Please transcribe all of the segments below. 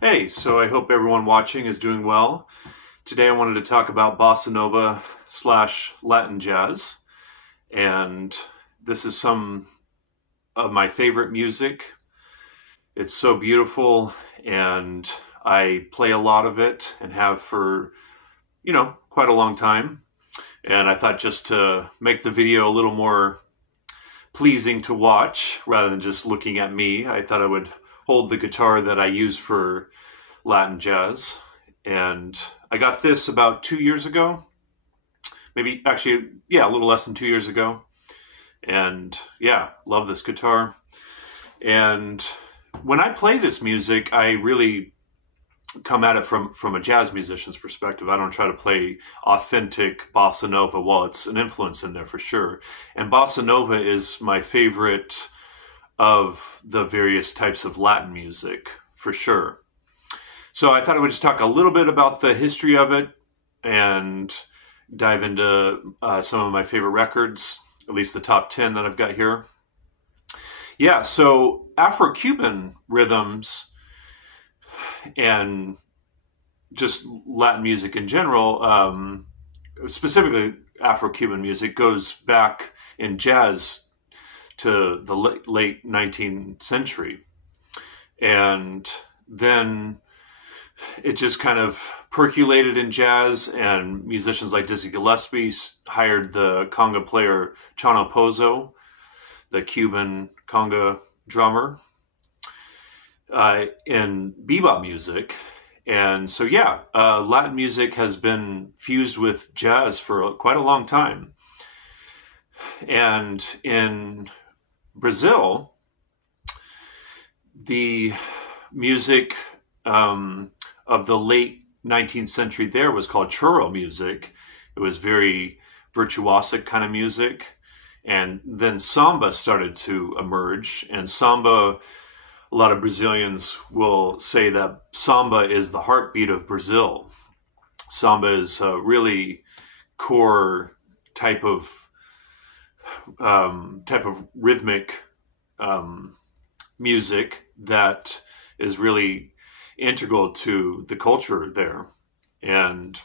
Hey, so I hope everyone watching is doing well. Today I wanted to talk about Bossa Nova slash Latin jazz, and this is some of my favorite music. It's so beautiful, and I play a lot of it and have for, quite a long time. And I thought just to make the video a little more pleasing to watch rather than just looking at me, I thought I would hold the guitar that I use for Latin jazz. And I got this about 2 years ago, maybe actually, yeah, a little less than 2 years ago. And yeah, love this guitar. And when I play this music, I really come at it from a jazz musician's perspective. I don't try to play authentic bossa nova. Well, it's an influence in there for sure. And bossa nova is my favorite of the various types of Latin music for sure. So I thought I would just talk a little bit about the history of it and dive into some of my favorite records, at least the top 10 that I've got here. Yeah, so Afro-Cuban rhythms and just Latin music in general, specifically Afro-Cuban music, goes back in jazz to the late 19th century. And then it just kind of percolated in jazz, and musicians like Dizzy Gillespie hired the conga player Chano Pozo, the Cuban conga drummer, in bebop music. And so, yeah, Latin music has been fused with jazz for quite a long time. And in Brazil, the music of the late 19th century there was called choro music. It was very virtuosic kind of music. And then samba started to emerge. And samba, a lot of Brazilians will say that samba is the heartbeat of Brazil. Samba is a really core type of rhythmic music that is really integral to the culture there. And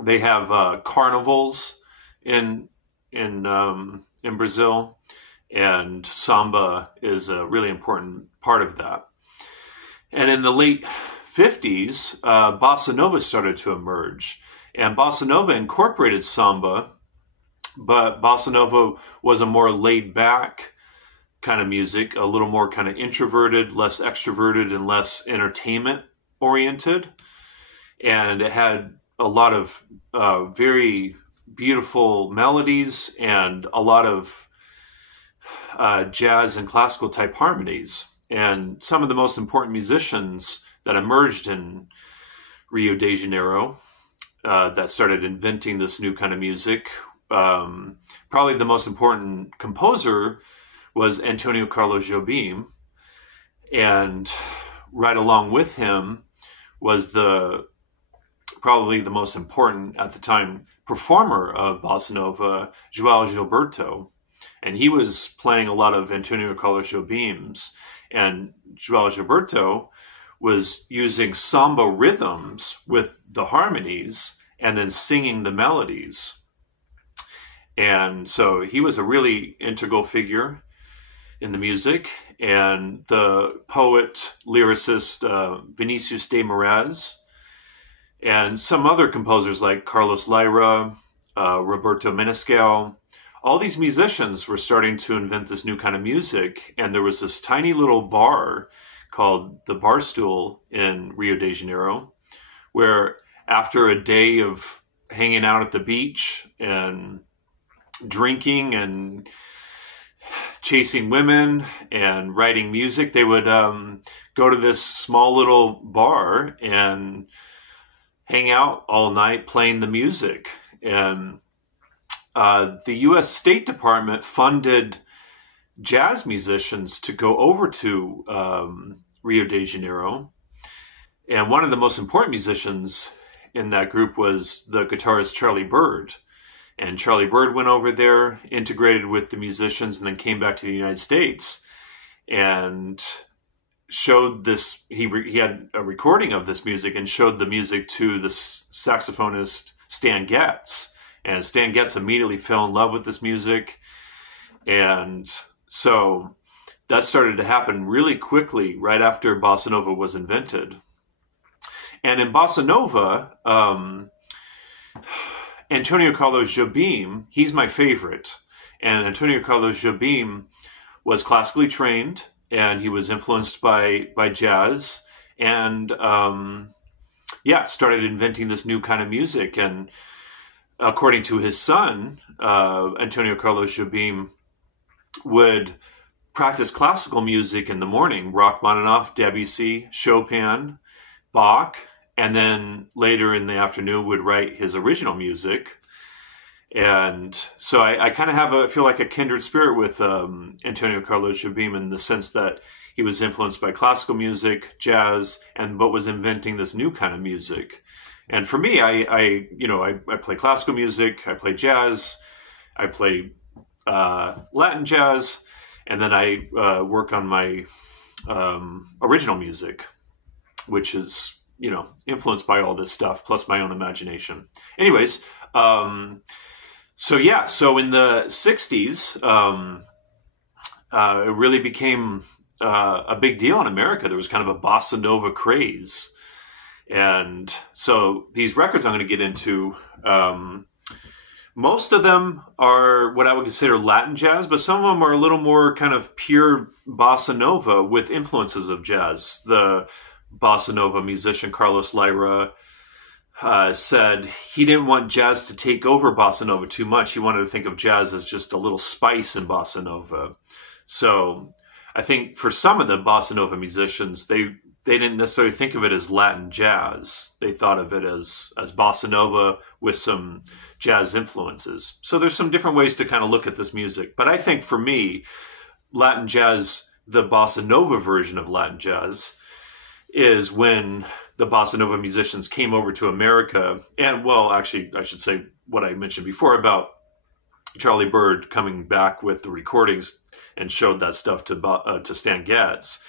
they have carnivals in Brazil, and samba is a really important part of that. And in the late 50s, bossa nova started to emerge, and bossa nova incorporated samba, but bossa nova was a more laid back kind of music, a little more kind of introverted, less extroverted, and less entertainment oriented. And it had a lot of very beautiful melodies and a lot of jazz and classical type harmonies. And some of the most important musicians that emerged in Rio de Janeiro that started inventing this new kind of music, probably the most important composer was Antonio Carlos Jobim, and right along with him was probably the most important at the time performer of bossa nova, João Gilberto, and he was playing a lot of Antonio Carlos Jobim's, and João Gilberto was using samba rhythms with the harmonies and then singing the melodies. And so he was a really integral figure in the music. And the poet, lyricist Vinicius de Moraes, and some other composers like Carlos Lyra, Roberto Menescal, all these musicians were starting to invent this new kind of music. And there was this tiny little bar called the Barstool in Rio de Janeiro, where after a day of hanging out at the beach and drinking and chasing women and writing music, they would go to this small little bar and hang out all night playing the music. And the U.S. State Department funded jazz musicians to go over to Rio de Janeiro. And one of the most important musicians in that group was the guitarist Charlie Byrd. And Charlie Byrd went over there, integrated with the musicians, and then came back to the United States. And showed this. He had a recording of this music and showed the music to the saxophonist Stan Getz, and Stan Getz immediately fell in love with this music, and so that started to happen really quickly right after Bossa Nova was invented. And in Bossa Nova, Antonio Carlos Jobim, he's my favorite. And Antonio Carlos Jobim was classically trained, and he was influenced by jazz, and started inventing this new kind of music. And according to his son, Antonio Carlos Jobim would practice classical music in the morning, Rachmaninoff, Debussy, Chopin, Bach, and then later in the afternoon would write his original music. And so I kind of feel like a kindred spirit with Antonio Carlos Jobim, in the sense that he was influenced by classical music, jazz, but was inventing this new kind of music. And for me, I play classical music, I play jazz, I play Latin jazz, and then I work on my original music, which is, influenced by all this stuff, plus my own imagination. Anyways, so in the 60s, it really became a big deal in America. There was kind of a Bossa Nova craze. And so these records I'm going to get into, most of them are what I would consider Latin jazz, but some of them are a little more kind of pure Bossa Nova with influences of jazz. The Bossa Nova musician Carlos Lyra said he didn't want jazz to take over Bossa Nova too much. He wanted to think of jazz as just a little spice in Bossa Nova. So I think for some of the Bossa Nova musicians, they didn't necessarily think of it as Latin jazz. They thought of it as Bossa Nova with some jazz influences. So there's some different ways to kind of look at this music. But I think for me, Latin jazz, the Bossa Nova version of Latin jazz, is when the Bossa Nova musicians came over to America. And, well, actually, I should say what I mentioned before about Charlie Bird coming back with the recordings and showed that stuff to Stan Getz.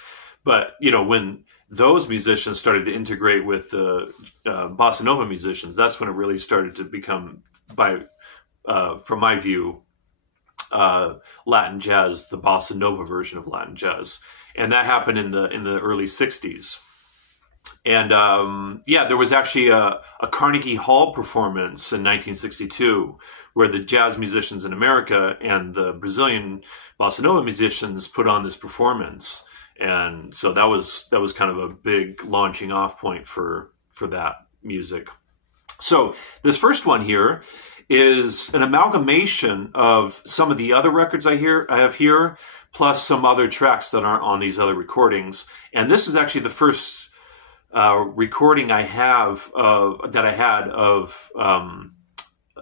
But, when those musicians started to integrate with the Bossa Nova musicians, that's when it really started to become, from my view, Latin jazz, the Bossa Nova version of Latin jazz. And that happened in the early 60s. And there was actually a Carnegie Hall performance in 1962 where the jazz musicians in America and the Brazilian Bossa Nova musicians put on this performance. And so that was kind of a big launching off point for that music. So this first one here is an amalgamation of some of the other records I have here, plus some other tracks that aren't on these other recordings. And this is actually the first recording I have that I had of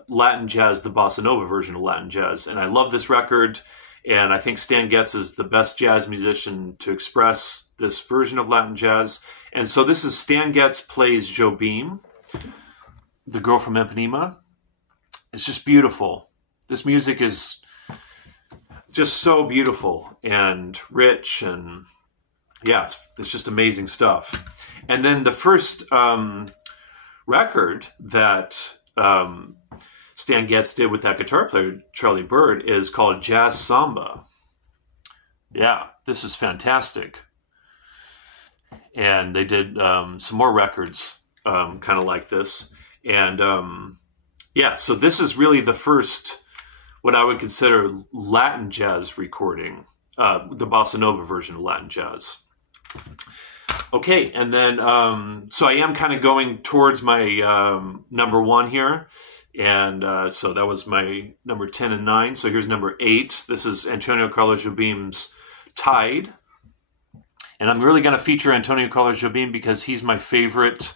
Latin jazz, the Bossa Nova version of Latin jazz. And I love this record. And I think Stan Getz is the best jazz musician to express this version of Latin jazz. And so this is Stan Getz plays Jobim, the girl from Ipanema. It's just beautiful. This music is just so beautiful and rich, and it's just amazing stuff. And then the first record that Stan Getz did with that guitar player, Charlie Bird, is called Jazz Samba. Yeah, this is fantastic. And they did some more records kind of like this. And so this is really the first, what I would consider Latin jazz recording, the Bossa Nova version of Latin jazz. Okay, and then, so I am kind of going towards my number one here. And so that was my number 10 and 9. So here's number 8. This is Antonio Carlos Jobim's Tide. And I'm really going to feature Antonio Carlos Jobim because he's my favorite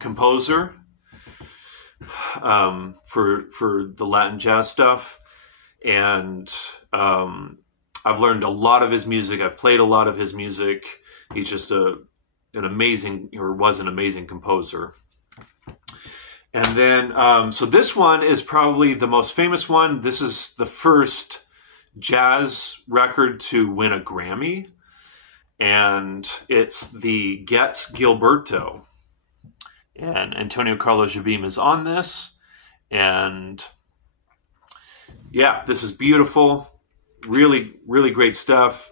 composer for the Latin jazz stuff. And I've learned a lot of his music. I've played a lot of his music. He's just was an amazing composer. And then, so this one is probably the most famous one. This is the first jazz record to win a Grammy. and it's the Getz Gilberto. And Antonio Carlos Jobim is on this. And yeah, this is beautiful. Really, really great stuff.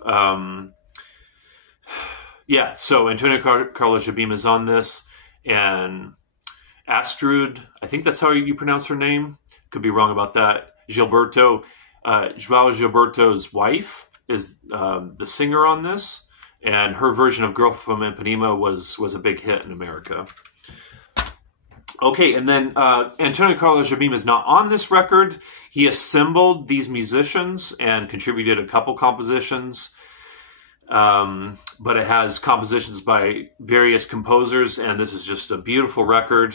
Yeah, so Antonio Carlos Jobim is on this. And Astrud, I think that's how you pronounce her name. Could be wrong about that. Gilberto, João Gilberto's wife is the singer on this. And her version of Girl from Ipanema was a big hit in America. Okay, and then Antonio Carlos Jobim is not on this record. He assembled these musicians and contributed a couple compositions. But it has compositions by various composers, and this is just a beautiful record.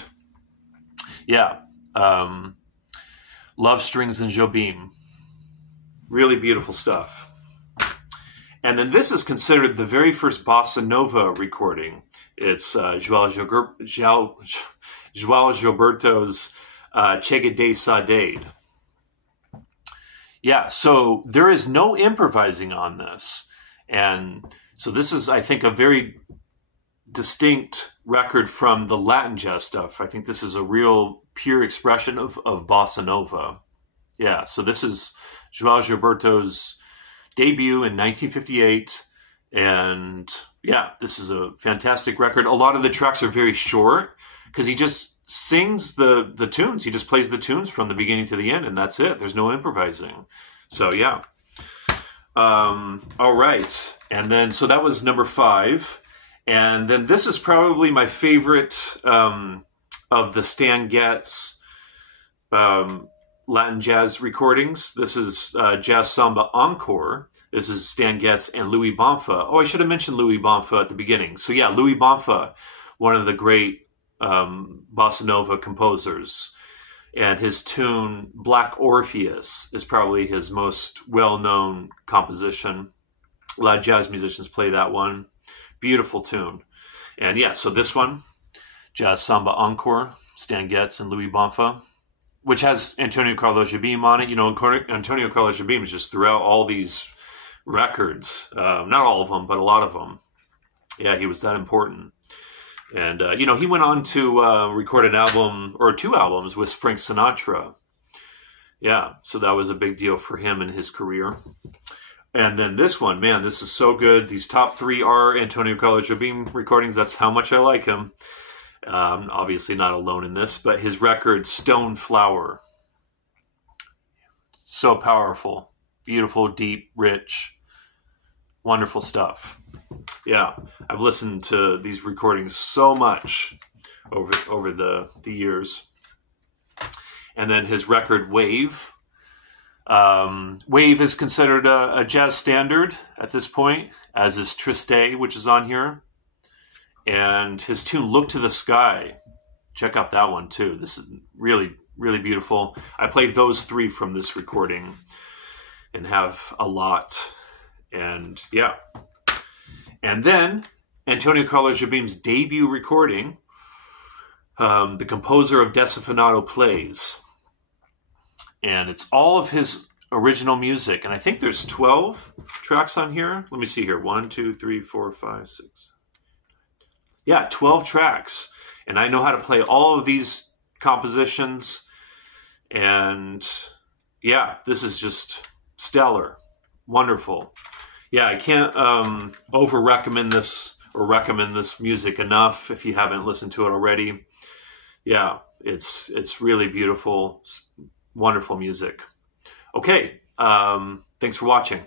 Yeah. Love Strings and Jobim. Really beautiful stuff. And then this is considered the very first Bossa Nova recording. It's João Gilberto's Chega de Saudade. Yeah, so there is no improvising on this. And so this is, I think, a very distinct record from the Latin jazz stuff. I think this is a real pure expression of Bossa Nova. Yeah, so this is João Gilberto's debut in 1958. And yeah, this is a fantastic record. A lot of the tracks are very short because he just sings the tunes. He just plays the tunes from the beginning to the end, and that's it. There's no improvising. So yeah. All right. And then, so that was number 5. And then this is probably my favorite of the Stan Getz Latin jazz recordings. This is Jazz Samba Encore. This is Stan Getz and Louis Bonfa. Oh, I should have mentioned Louis Bonfa at the beginning. So yeah, Louis Bonfa, one of the great Bossa Nova composers. And his tune, Black Orpheus, is probably his most well-known composition. A lot of jazz musicians play that one. Beautiful tune. And yeah, so this one, Jazz Samba Encore, Stan Getz and Louis Bonfa, which has Antonio Carlos Jobim on it. You know, Antonio Carlos Jobim is just throughout all these records. Not all of them, but a lot of them. Yeah, he was that important. And, you know, he went on to record an album, or 2 albums, with Frank Sinatra. Yeah, so that was a big deal for him in his career. And then this one, man, this is so good. These top 3 are Antonio Carlos Jobim recordings. That's how much I like him. Obviously not alone in this, but his record, Stone Flower. So powerful. Beautiful, deep, rich, wonderful stuff. Yeah, I've listened to these recordings so much over the years. And then his record, Wave. Wave is considered a jazz standard at this point, as is Triste, which is on here. And his tune, Look to the Sky. Check out that one, too. This is really, really beautiful. I played those 3 from this recording and have a lot. And yeah. And then Antonio Carlos Jobim's debut recording, the composer of Desafinado Plays. And it's all of his original music. And I think there's 12 tracks on here. Let me see here. 1, 2, 3, 4, 5, 6. Yeah, 12 tracks. And I know how to play all of these compositions. And yeah, this is just stellar. Wonderful. Yeah, I can't over recommend this music enough if you haven't listened to it already. Yeah, it's really beautiful, wonderful music. Okay, thanks for watching.